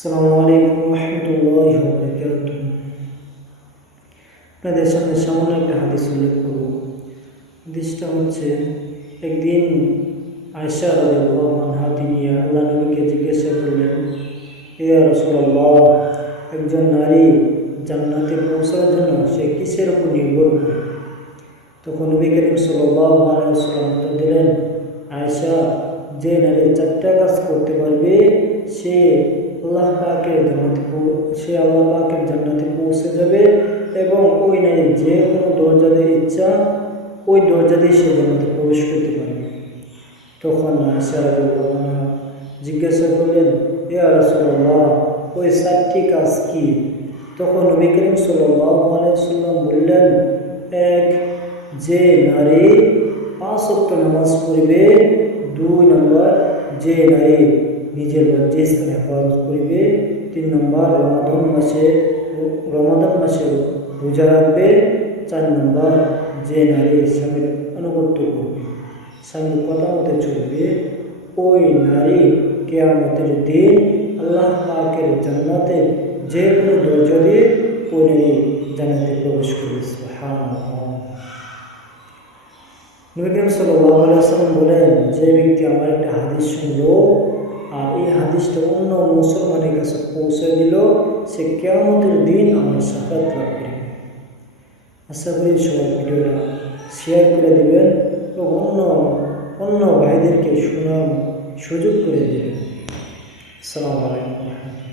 আসসালামু আলাইকুম রহমতুল্লাহি ওয়া বারাকাতুহু। আপনাদের সামনে একটা হাদিস উল্লেখ করব। হাদিসটা হচ্ছে, একদিন আয়েশা রাদিয়াল্লাহু আনহা তিনি আল্লাহ নবীকে জিজ্ঞাসা করলেন, ইয়া রাসূলুল্লাহ, একজন নারী জান্নাতে পৌঁছার জন্য সে কিসের উপর নির্ভর করে? তখন নবী করিম সাল্লাল্লাহু আলাইহি ওয়াসাল্লাম উত্তর দিলেন, আয়েশা, যে নারী চারটা কাজ করতে পারবে সে আল্লাহ পাকের জান্নাতে পৌঁছে যাবে, এবং ওই নারী যে কোনো দরজা দিয়ে ইচ্ছা ওই দরজা দিয়ে সে জান্নাতে প্রবেশ করতে পারবে। তখন আয়েশা রাদিয়াল্লাহু আনহা জিজ্ঞাসা করলেন, ইয়া রাসূলুল্লাহ, ওই চারটি কাজ কি? তখন নবী করিম সাল্লাল্লাহু আলাইহি ওয়াসাল্লাম বললেন, এক, যে নারী 5 ওয়াক্ত নামাজ পড়বে। 2 নম্বর, যে নারী নিজের লজ্জাস্থান হেফাজত করিবে। 3 নম্বর, রমাদান মাসে রোজা রাখবে। 4 নম্বর, যে নারী স্বামীর আনুগত্য করবে, স্বামীর কথা মতো চলবে, ওই নারী কিয়ামতের দিন আল্লাহ পাকের জান্নাতে যে কোনো দরজা দিয়ে ওই নারী জান্নাতে প্রবেশ করবে। সুবহানাল্লাহ। নবী করিম সাল্লাল্লাহু আলাইহি ওয়াসাল্লাম বলেন, যে ব্যক্তি আমার একটা হাদিস শুনলো আর এই হাদিসটা অন্য মুসলমানের কাছে পৌঁছে দিল, সে কিয়ামতের দিন আমার সাফাত লাভ করবে। আশা করি সবাই ভিডিওটা শেয়ার করে দেবেন এবং অন্য ভাইদেরকে শোনার সুযোগ করে দেবেন। আসসালামু আলাইকুম।